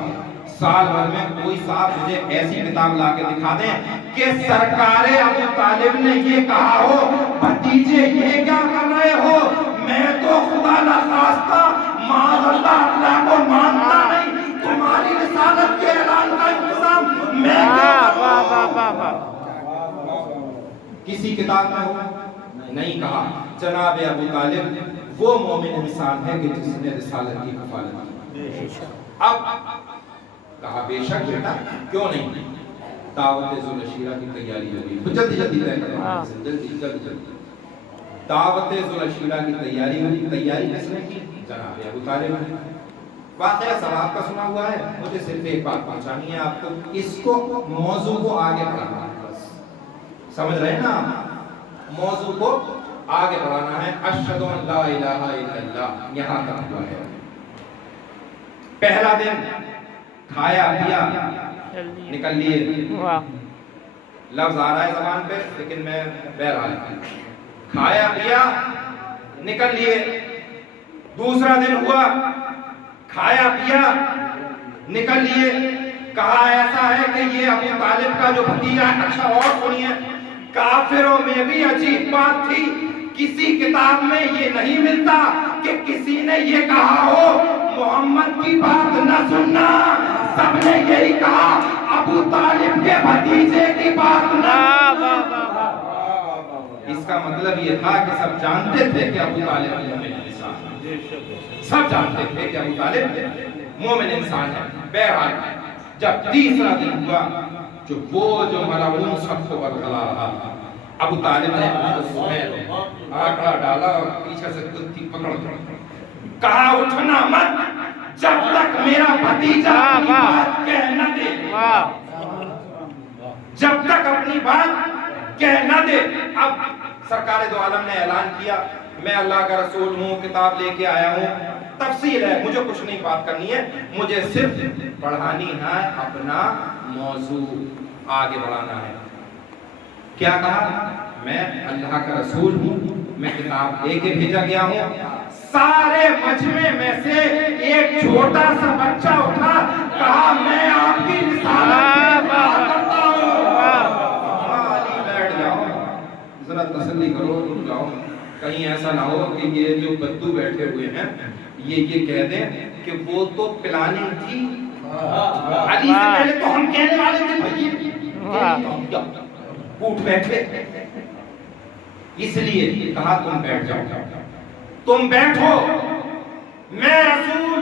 साल भर में कोई साहब मुझे ऐसी किताब ला के दिखा दें कि सरकार अबू तालिब ने ये कहा हो, भतीजे ये क्या कर रहे हो, मैं तो खुदा न खास्ता माज़अल्लाह अल्लाह को मानता नहीं, तुम्हारी रिसालत के ऐलान का इंतजाम मैं क्या करूं? वाह वाह वाह वाह। किसी किताब में हो नहीं कहा। जनाब अबू तालिब वो मोमिन इंसान है कि जिसने रिसालत की कफालत की। अब कहा, बेशक बेटा, क्यों नहीं, दावत ज़ुलशीरा की तैयारी होगी, तो जल्दी जल्दी तय करो, जल्दी जल्दी जल्दी दावत ज़ुलशीरा की तैयारी हुई। तैयारी किसने की? जनाब अबू तालिब ने। वाक़या सब आपका सुना हुआ है, मुझे सिर्फ एक बात पहुंचानी है आपको, इसको मौजू को आगे बढ़ाना है, बस समझ रहे हैं ना आप? मौजू को आगे बढ़ाना है। अशहदु अन ला इलाहा इल्लल्लाह यहां तक हुआ है। पहला दिन खाया पिया, निकल लिए, लफ्ज आ रहा है ज़बान पे लेकिन मैं बहरहाल, खाया पिया निकल लिए। दूसरा दिन हुआ, खाया पिया निकल लिए। कहा ऐसा है कि ये अबू तालिब का जो भतीजा है, अच्छा और सुनिए, काफिरों में भी अजीब बात थी, किसी किताब में ये नहीं मिलता कि किसी ने ये कहा हो मोहम्मद की बात न सुनना, सबने यही कहा अबू तालिब के भतीजे की बात न। इसका मतलब ये था कि सब जानते थे कि अबू तालिब मोमिन इंसान है, सब जानते थे कि अबू तालिब मोमिन इंसान है। बहरहाल जब तीसरा दिन हुआ, जो मलाऊन सबको बरगला रहा, अबू तालिब ने आंकड़ा डाला और पीछे से कुत्ती पकड़ कहा, उठना मत जब तक मेरा भतीजा अपनी बात कह न दे, जब तक अपनी बात कह न दे। अब सरकार दो आलम ने ऐलान किया, मैं अल्लाह का रसूल हूँ, किताब लेके आया हूँ, तफसील है, मुझे कुछ नहीं बात करनी है, मुझे सिर्फ बढ़ानी है, अपना मौजू आगे बढ़ाना है। क्या कहा? मैं अल्लाह का रसूल हूँ, मैं किताब लेके भेजा गया हूँ। सारे मजमे में से एक छोटा सा बच्चा उठा, कहा मैं आपकी रिसालत करता हूँ। बैठ जाओ, जरा तसल्ली करो, रुक जाओ, कहीं ऐसा ना हो कि ये जो बद्दू बैठे हुए हैं ये कह दें कि वो तो प्लानिंग थी, अली से पहले तो हम कहने वाले थे भैया, उठ बैठे। इसलिए कहा तुम बैठ जाओ, तुम बैठो, मैं रसूल,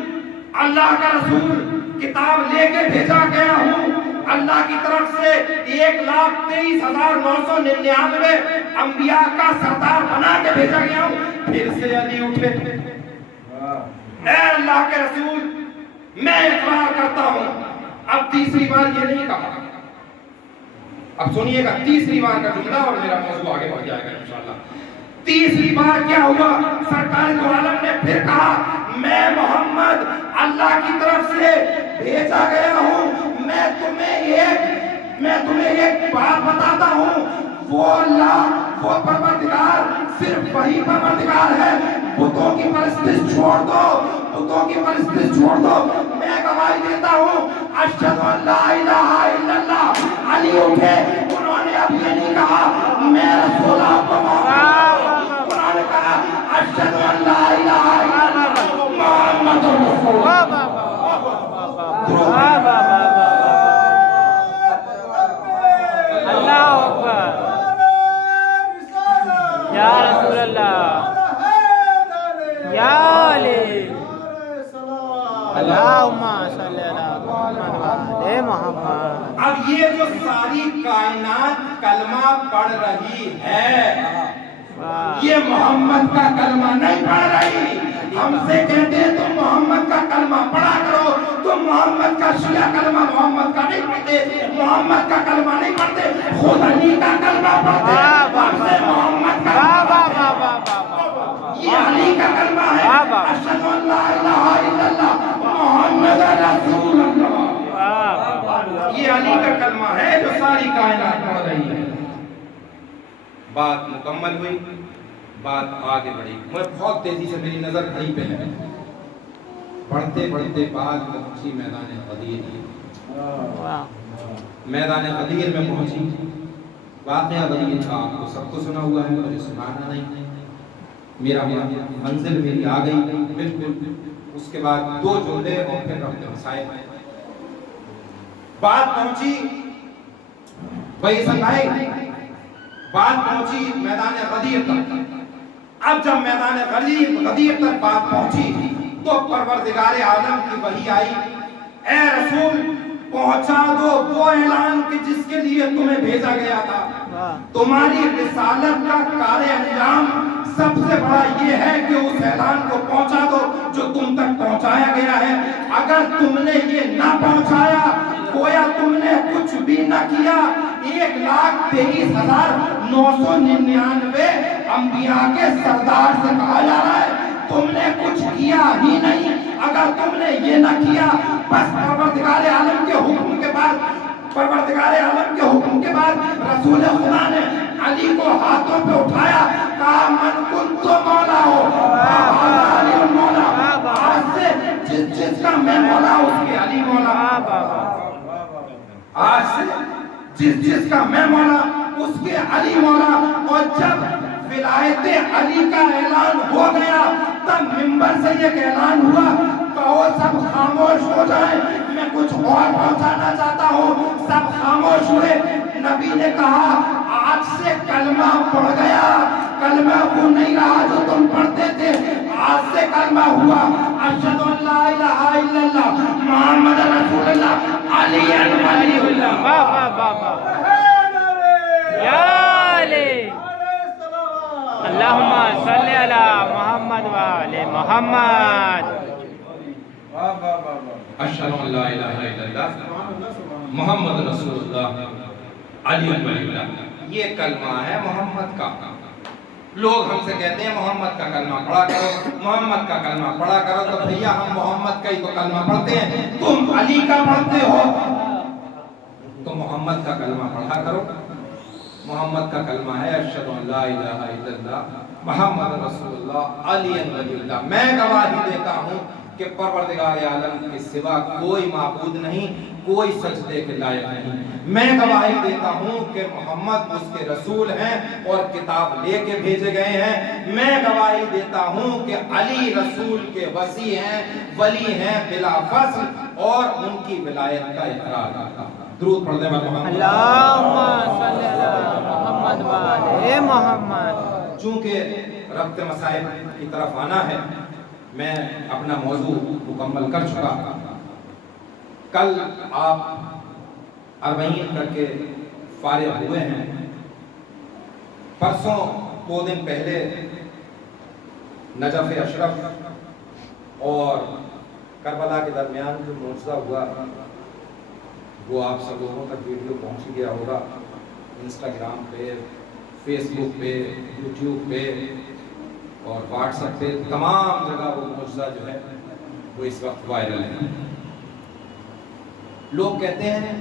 अल्लाह का रसूल, किताब लेके भेजा गया हूँ अल्लाह की तरफ से, 1,23,999 अंबिया का सरदार बना के भेजा गया हूँ। फिर से अली उठे, ऐ अल्लाह के रसूल, मैं इकरार करता हूँ। अब तीसरी बार ये नहीं कहा, اب سنیے گا تیسری بار کا جملہ اور میرا موضوع آگے بڑھ جائے گا انشاءاللہ. تیسری بار کیا ہوا؟ سرکار دو عالم نے پھر کہا میں محمد اللہ کی طرف سے بھیجا گیا ہوں. میں تمہیں ایک بات بتاتا ہوں. وہ اللہ وہ پروردگار صرف وہی پروردگار ہے. بتوں کی پرستش چھوڑ دو, بتوں کی پرستش چھوڑ دو. میں گواہی دیتا ہوں اشہد ان لا الہ الا اللہ. علی اٹھے, انہوں نے اب یہ نہیں کہا میں رسول آپ کو انہوں نے کہا اشہد ان لا الہ الا اللہ محمد رسول اللہ. اللہ اکبر یا رسول اللہ یا علی اللہم صلی علی محمد وعلی محمد. اب یہ جو ساری کائنات کلمہ پڑھ رہی ہے یہ محمد کا کلمہ نہیں پڑھ رہی. ہم سے کہتے ہیں تم محمد کا کلمہ پڑھا کرو, تم محمد کا شیعہ کلمہ محمد کا نہیں پڑھتے, محمد کا کلمہ نہیں پڑھتے, خود علی کا کلمہ پڑھتے. ہم سے محمد کا یہ علی کا کلمہ ہے اشہد ان لا الہ الا اللہ محمد رسول اللہ. یہ علی کا کلمہ ہے جو ساری کائنات پڑھ رہی ہے. بات مکمل ہوئی, بات آگے بڑھی. میں بہت تیزی سے, میری نظر گھڑی پہ ہے, بڑھتے بڑھتے بعد میں پہنچی میدان غدیر. میدان غدیر میں پہنچی. واقعہ غدیر کا آپ کو سب کو سنا ہوا ہے, مجھے سنانا نہیں. میرا منزل میری آ گئی بالکل. اس کے بعد 2 جملے اور پھر رب کے مسائل. بات پہنچی بھائی سنبھائی, بات پہنچی میدان غدیر تک. اب جب میدان غدیر تک بات پہنچی تو پروردگار عالم کی وحی آئی, اے رسول پہنچا دو وہ اعلان کہ جس کے لیے تمہیں بھیجا گیا تھا. تمہاری رسالت کا کار انجام سب سے بڑا یہ ہے کہ اس اعلان کو پہنچا دو جو تم تک پہنچایا گیا ہے. اگر تم نے یہ نہ پہنچایا گویا تم نے کچھ بھی نہ کیا. 1,23,999 انبیاء کے سردار سے کہا جا رہا ہے تم نے کچھ کیا ہی نہیں. اگر تم نے یہ نہ کیا بس پروردگار عالم کے حکم کے بعد رسول خدا نے علی کو ہاتھوں پہ اٹھایا, کہا من کنت مولا ہو علی مولا. آج سے جس کا میں مولا اس کے علی مولا. آج سے جس کا میں مولا اس کے علی مولا. اور جب ولایت علی کا اعلان ہو گیا تب منبر سے یہ اعلان ہوا کہو سب خاموش ہو جائیں, میں کچھ اور پہنچانا چاہتا ہوں. سب خاموش ہوئے. نبی نے کہا آج سے کلمہ پڑھ گیا, کلمہ وہ نہیں رہا جو تم پڑھتے تھے. آج سے کلمہ ہوا اشہد ان لا الہ الا اللہ محمد رسول اللہ علی ولی اللہ. یا علی اللہم صلی علی محمد وعلی محمد. اشہد ان لا الہ الا اللہ محمد رسول اللہ علی ولی اللہ. یہ کلمہ ہے محمد کا. لوگ ہم سے کہتے ہیں محمد کا کلمہ پڑھا کرو, محمد کا کلمہ پڑھا کرو. تو بھیا ہم محمد کا ہی تو کلمہ پڑھتے ہیں, تم علی کا پڑھتے ہو تو محمد کا کلمہ پڑھا کرو. محمد کا کلمہ ہے اشہد ان لا الہ الا اللہ محمد رسول اللہ علی ولی اللہ. میں گواہی دیتا ہوں کہ پروردگار عالم کے سوا کوئی معبود نہیں, کوئی سجدے کے لائق نہیں. میں گواہی دیتا ہوں کہ محمد اس کے رسول ہیں اور کتاب لے کے بھیجے گئے ہیں. میں گواہی دیتا ہوں کہ علی رسول کے وصی ہیں, ولی ہیں بلا فصل, اور ان کی ولایت کا اقرار کرتا ہوں. درود پڑھ دیں محمد. اللہم صلی علی محمد وعلی محمد. چونکہ ربط مسائل کی طرف آنا ہے, میں اپنا موضوع مکمل کر چکا. کل آپ 40 کر کے فارغ ہوئے ہیں. پرسوں 2 دن پہلے نجف اشرف اور کربلا کے درمیان جو معجزہ ہوا وہ آپ سب لوگوں تک ویڈیو پہنچ گیا ہوگا. इंस्टाग्राम पे, फेसबुक पे, यूट्यूब पे और व्हाट्सएप पे, तमाम जगह वो मुआजिज़ा जो है वो इस वक्त वायरल है। लोग कहते हैं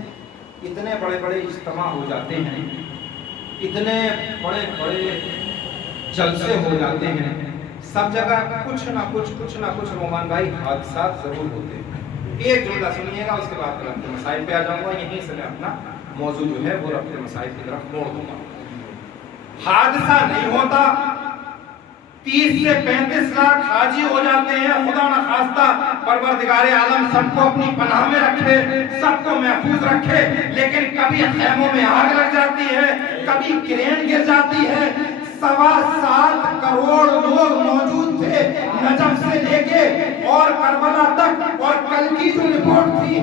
इतने बड़े बड़े इज्तिमा हो जाते हैं, इतने बड़े बड़े जलसे हो जाते हैं, सब जगह कुछ ना कुछ रोमान भाई हादसा जरूर होते हैं। एक जुमला सुनिएगा, उसके बाद मैं अपने मसाइल पे आ जाऊंगा। यहीं से मैं अपना मौजू जो है वो अपने मसाइल की तरफ मोड़ दूंगा। हादसा नहीं होता, 30 से 35 लाख हाजी हो जाते हैं। खुदा न खास्ता परवरदिगारे आलम सबको अपनी पनाह में रखे, सबको महफूज रखे। लेकिन कभी खैमों में आग लग जाती है, कभी क्रेन गिर जाती है। 7.25 करोड़ लोग मौजूद थे नजफ से लेके और करबला तक, और कल की जो रिपोर्ट थी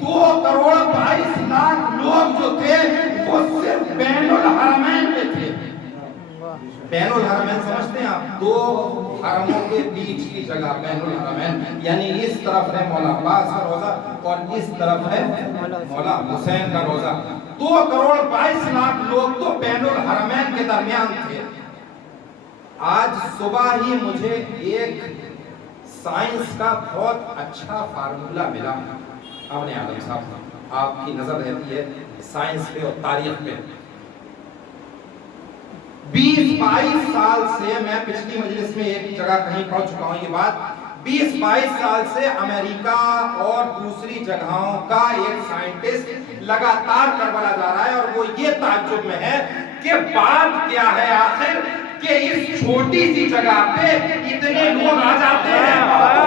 2 करोड़ 22 लाख लोग जो थे वो सिर्फ बैनुल हरमैन में थे। बैनुल हरमैन समझते हैं आप? 2 हरमों के बीच की जगह बैनुल हरमैन, यानी इस तरफ है मौला अब्बास का रोजा और इस तरफ है मौला हुसैन का रोजा। 2 करोड़ 22 लाख लोग तो बैनुल हरमैन के दरमियान थे। आज सुबह ही मुझे एक साइंस का बहुत अच्छा फार्मूला मिला। अपने आलम साहब, आपकी नजर रहती है साइंस पे और तारीख पे। 20-22 साल से, मैं पिछली मजलिस में एक जगह कहीं पढ़ चुका हूं ये बात, 20-22 साल से अमेरिका और दूसरी जगहों का एक साइंटिस्ट लगातार करबला जा रहा है, और वो ये ताज्जुब में है कि बात क्या है आखिर कि इस छोटी सी जगह पे इतने लोग आ जाते हैं।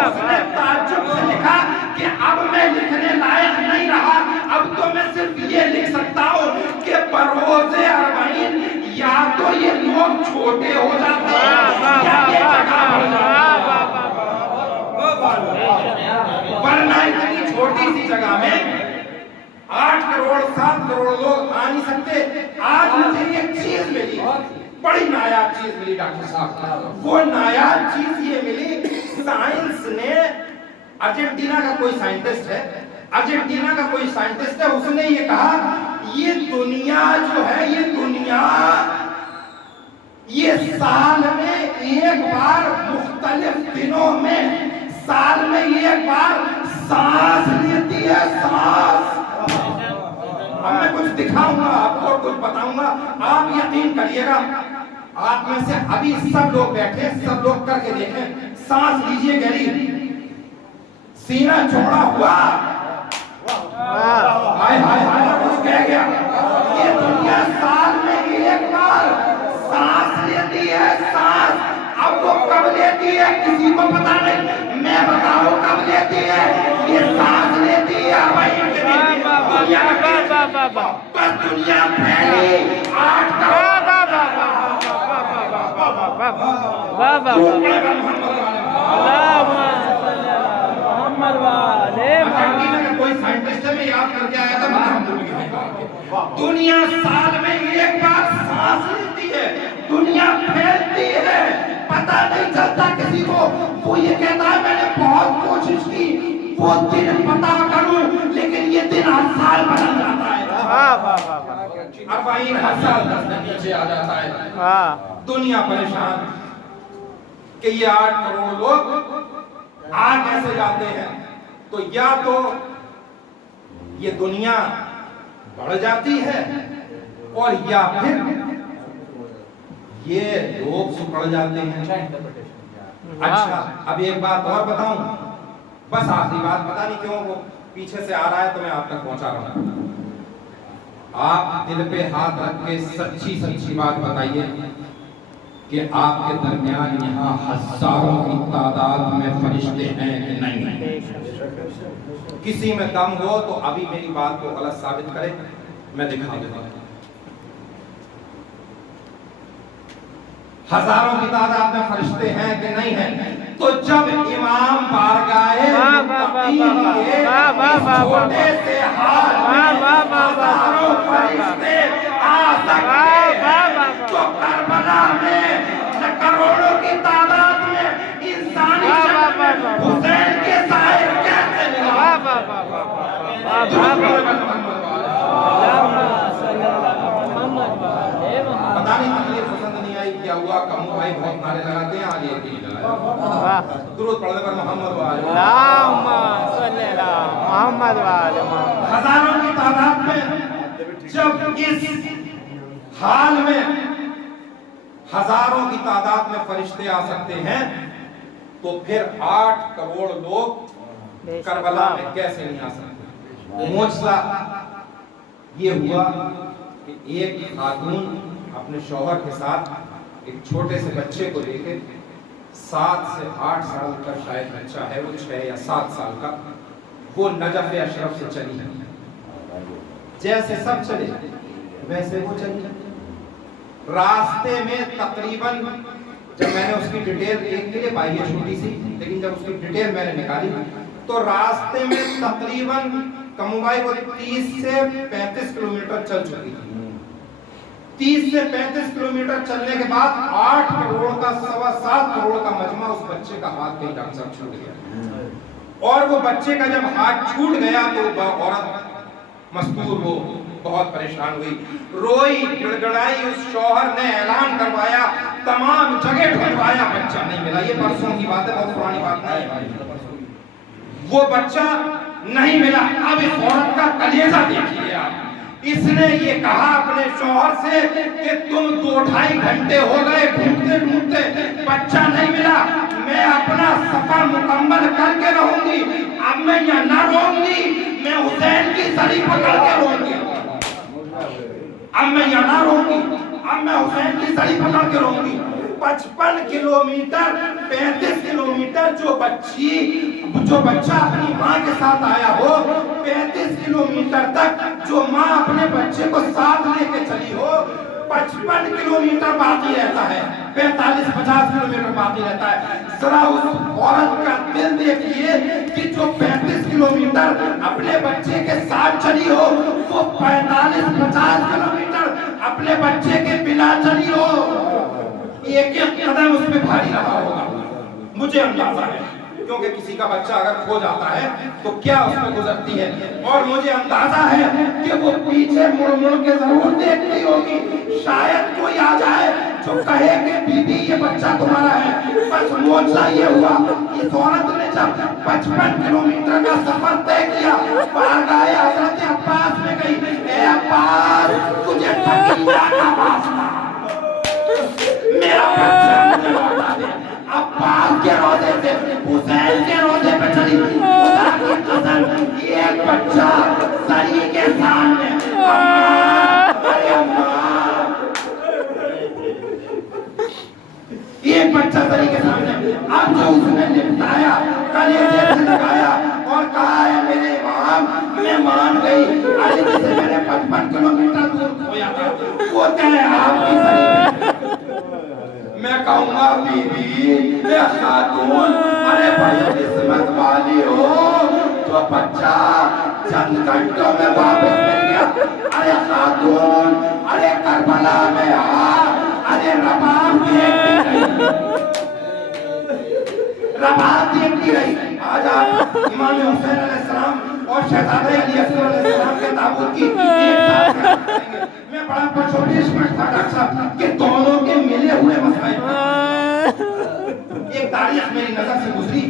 उसने ताज्जुब से लिखा कि अब मैं लिखने लायक नहीं रहा, अब तो मैं सिर्फ ये लिख सकता हूँ कि बरोज़े अरबाइन या तो ये लोग छोटे हो जाते हैं या ये जगह बढ़ जाती है। वरना इतनी छोटी सी जगह में 8 करोड़ 7 करोड़ लोग आ नहीं सकते। आज मुझे एक चीज मिली, बड़ी नायाब चीज मिली डॉक्टर साहब। वो नायाब चीज ये मिली, साइंस ने, अर्जेंटीना का कोई साइंटिस्ट है, अर्जेंटीना का कोई साइंटिस्ट है, उसने ये कहा ये दुनिया जो है, ये दुनिया ये साल में एक बार मुख्तलिफ दिनों में, साल में एक बार सांस लेती है, सांस। अब मैं कुछ दिखाऊंगा आपको, कुछ बताऊंगा, आप यकीन करिएगा। आप में से अभी सब लोग बैठे, सब लोग करके देखें। सांस लीजिए गहरी, सीना चौड़ा हुआ, हाय हाय हाय, कुछ कह गया। ये दुनिया साल में एक बार सांस लेती है, सांस। अब वो कब लेती है किसी को पता नहीं, मैं बताऊं कब लेती है। ये सांस लेती है वही दुनिया बस दुनिया फैली 8 करोड़। कोई साइंटिस्ट में याद करके आया था, दुनिया साल में एक बार सांस लेती है, दुनिया फैलती है, पता नहीं चलता किसी को। वो ये कहता है मैंने बहुत कोशिश की वो दिन पता करूं, लेकिन ये दिन हर साल बदल जाता है। 40 हर साल 10 दिन नीचे आ जाता है। दुनिया परेशान कि ये 8 करोड़ लोग आ कैसे जाते हैं। तो या तो ये दुनिया बढ़ जाती है, और या फिर ये लोग सिकुड़ जाते हैं। अच्छा, अब एक बात और बताऊं, बस आखिरी बात, पता नहीं क्यों वो पीछे से आ रहा है तो मैं आप तक पहुंचा रहा हूं। आप दिल पे हाथ रख के सच्ची सच्ची बात बताइए कि आपके दरमियान यहाँ हजारों की तादाद में फरिश्ते हैं कि नहीं? किसी में दम हो तो अभी मेरी बात को गलत साबित करे, मैं दिखा देता हूं। हजारों की तादाद में फरिश्ते हैं कि नहीं है? तो जब इमाम बारगाहे छोटे से हाथ में हजारों फरिश्ते आ सकते, तो करबला में करोड़ों की तादाद में इंसानी हुसैन के साहिब कैसे मिला? पता नहीं तकलीफ पसंद नहीं आई, क्या हुआ, कमू भाई बहुत नारे लगाते हैं, आज ये नहीं लगाया। वाह दुरूद पढ़ने पर मोहम्मद वाले अल्लाहुम्मा सल्ली अला मोहम्मद व आले मोहम्मद। हजारों की तादाद में जब इस हाल में हजारों की तादाद में फरिश्ते आ सकते हैं, तो फिर 8 करोड़ लोग करबला में कैसे नहीं आ सकते? मुआजिज़ा ये हुआ कि एक खातून अपने शौहर के साथ एक छोटे से बच्चे को लेकर 7 से 8 साल का शायद बच्चा है, वो 6 या 7 साल का, वो नजफ अशरफ से चली। जैसे सब चले वैसे वो चली। रास्ते में तकरीबन, जब मैंने उसकी डिटेल एक के लिए पाई है छोटी सी, लेकिन जब उसकी डिटेल मैंने निकाली तो रास्ते में तकरीबन कमुबाई वो 30 से 35 किलोमीटर चल चुकी थी। 30 से 35 किलोमीटर चलने के बाद 8 करोड़ का 7.25 करोड़ का मजमा उस बच्चे का हाथ कहीं डॉक्टर साहब छूट गया। और वो बच्चे का जब हाथ छूट गया तो औरत मस्तूर हो, बहुत परेशान हुई, रोई गिड़गिड़ाई। उस शौहर ने ऐलान करवाया, तमाम जगह ढूंढवाया, बच्चा नहीं मिला। ये परसों की बात है, बहुत पुरानी बात नहीं है। वो बच्चा नहीं मिला। अब इस औरत का कलेजा देखिए आप। इसने ये कहा अपने शौहर से कि तुम 2-2.5 घंटे हो गए ढूंढते ढूंढते, बच्चा नहीं मिला, मैं अपना सफर मुकम्मल करके रहूंगी। अब मैं यहाँ ना रहूंगी, मैं हुसैन की सरी पकड़ के रहूंगी। अब मैं यहाँ ना रहूंगी, अब मैं हुसैन की सरी पकड़ के रहूंगी। 55 किलोमीटर 35 किलोमीटर जो बच्चा अपनी माँ के साथ आया हो, 35 किलोमीटर तक जो माँ अपने बच्चे को साथ लेके चली हो, 55 किलोमीटर बाकी रहता है, 45-50 किलोमीटर बाकी रहता है। जरा उस औरत का दिल देखिए कि जो 35 किलोमीटर अपने बच्चे के साथ चली हो, वो 45-50 किलोमीटर अपने बच्चे के बिना चली हो। एक एक कदम उस पे भारी रहा होगा, मुझे अंदाजा है, क्योंकि किसी का बच्चा अगर खो जाता है तो क्या उसमें गुजरती है। और मुझे अंदाजा है कि वो पीछे मुड़ मुड़ के जरूर देखती होगी, शायद कोई आ जाए जो कहे कि बीबी ये बच्चा तुम्हारा है। बस मुआवजा ये हुआ, इस औरत ने जब 55 किलोमीटर का सफर तय किया, बारगाह हज़रत अब्बास में गई, ए अब्बास तुझे सकीना का वास्ता, मेरा बच्चा मुझे लौटा दे। अब्बास के रोज़े से हुसैन के रोज़े पे चली, खुदा की कसम एक बच्चा सरी के सामने, अम्मा, अरे अम्मा, एक बच्चा सरी के सामने। अब जो उसने निपटाया, कलेजे से लगाया और कहा है मेरे इमाम मैं मान गई, अरे जिसे मैंने 55 किलोमीटर दूर खोया था वो तेरे आपकी सरी में। मैं कहूँगा बीबी, खातून, अरे बड़ी किस्मत वाली हो जो बच्चा चंद घंटों में वापस मिल गया। अरे खातून, अरे करबला में आ, अरे रबाब देखती रही। आज आप इमाम हुसैन अलैहिस्सलाम और शहजादे अली असगर अलैहिस्सलाम के ताबूत की एक साथ करेंगे। मैं बड़ा परशोपेश में था डॉक्टर साहब कि दोनों के मिले हुए मसाइल। एक तारीख मेरी नजर से गुजरी,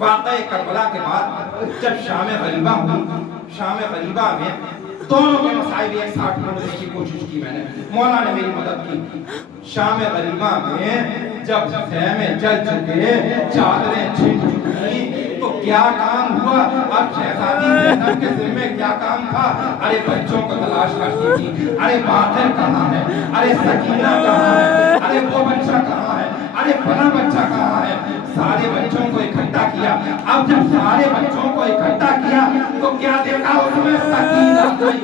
वाक़या करबला के बाद जब शाम गरीबा हुई, शाम गरीबा में दोनों के मसाइल एक साथ ढूंढने की कोशिश की मैंने, मौला ने मेरी मदद की। शाम गरीबा में जब ख़ैमे जल चुके, चादरें छिन चुकी, तो क्या काम हुआ? अब शहजादी ज़ैनब के ज़िम्मे क्या काम था? अरे बच्चों को तलाश करती थी, अरे बाकर कहाँ है, अरे सकीना कहाँ है, अरे वो बच्चा कहाँ है, अरे फला बच्चा कहाँ है। सारे बच्चों को इकट्ठा किया। अब जब सारे बच्चों को इकट्ठा किया तो क्या देखा? उसमें सकीना नहीं,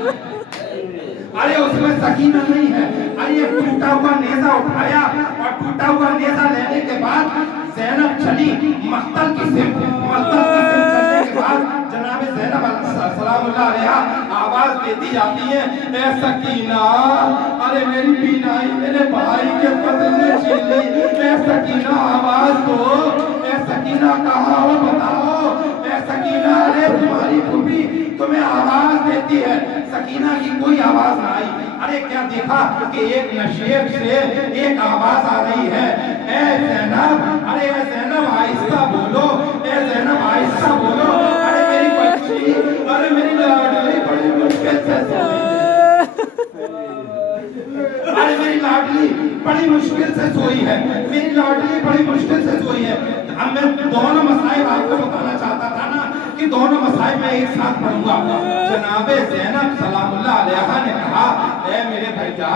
अरे उसमें सकीना नहीं है। अरे ये टूटा हुआ नेज़ा उठाया और टूटा हुआ नेज़ा लेने के बाद ज़ैनब चली मख्तल की सिमत चलने के बाद जनाब ज़ैनब सलामुल्लाह अलैहा आवाज देती जाती है, ए सकीना, अरे मेरी बीनाई मेरे भाई के बदन ने छीन ली, ए सकीना आवाज दो, ए सकीना कहाँ हो बताओ, ए सकीना, अरे तुम्हारी खूबी तुम्हें आवाज देती है। सकीना की कोई आवाज ना आई। अरे क्या دیکھا کہ ایک نشیب سے ایک آواز آ رہی ہے، اے زینب، ارے اے زینب آہستہ بولو، اے زینب آہستہ بولو، ارے میری بچی، ارے میری لاڈلی بڑی مشکل سے سوئی ہے، ارے میری لاڈلی بڑی مشکل سے سوئی ہے، میری لاڈلی بڑی مشکل سے سوئی ہے۔ اب میں دونوں مسائل آپ کو بتانا چاہتا تھا نا کہ دونوں مسائل میں ایک ساتھ پڑھوں گا۔ جناب زینب سلام اللہ علیہا نے کہا، اے میرے بھائیا،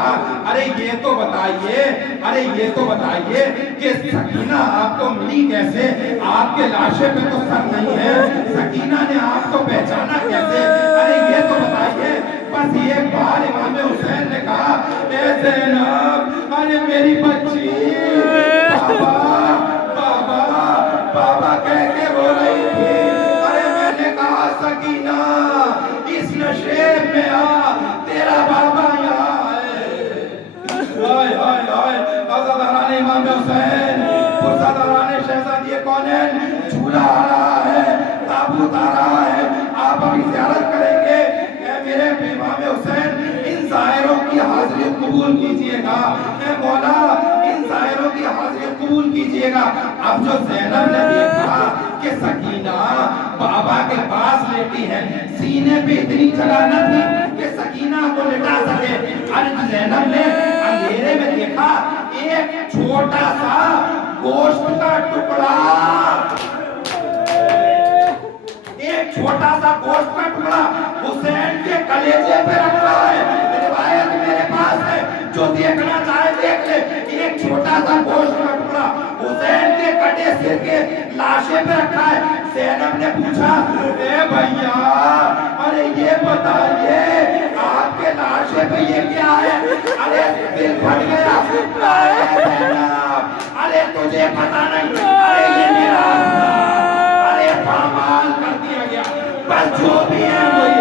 ارے یہ تو بتائیے، ارے یہ تو بتائیے کہ سکینہ آپ کو ملی کیسے؟ آپ کے لاشے پہ تو سر نہیں ہے، سکینہ نے آپ کو پہچانا کیسے؟ ارے یہ تو بتائیے۔ بس ایک بار امام حسین نے کہا، اے زینب، ارے میری بچی، بابا کہہ کے رو رہی تھی۔ ارے میں نے کہا سکینہ اس نشیب میں آ، تیرا بابا یہاں ہے۔ آئے آئے آئے عزاداران امام حسین، پرزاداران شہزادی کونین، جھولا آ رہا ہے، تابوت آ رہا ہے، آپ ابھی زیارت کریں گے۔ اے میرے امام حسین، ان ظاہروں کی حاضری قبول کیجئے گا، اے مولا ان ظاہروں کی حاضری قبول کیجئے گا۔ اب جو زینب نے دیکھا کہ سکینہ بابا کے پاس لیٹی ہے، سینے پہ اتنی جگہ نہ تھی کہ سکینہ کو لٹا سکے، اور زینب نے اندھیرے میں دیکھا ایک چھوٹا سا گوشت کا ٹکڑا، ایک چھوٹا سا گوشت کا ٹکڑا حسین کے کلیجے پہ رکھا ہے۔ روایت میرے پاس ہے، جو دیکھنا چاہے دیکھ لے۔ ایک چھوٹا سا گوشت کا ٹکڑا حسین کے کٹے سر کے لاشے پہ رکھا ہے۔ زینب نے پوچھا، اے بھیا، ارے یہ بتائیے آپ کے لاشے پہ یہ کیا ہے؟ ارے دل پھٹ گیا۔ اے زینب، ارے تجھے پتا نہیں، ارے یہ میرا ارے پامال کر دیا گیا، بس جو بھی ہے وہی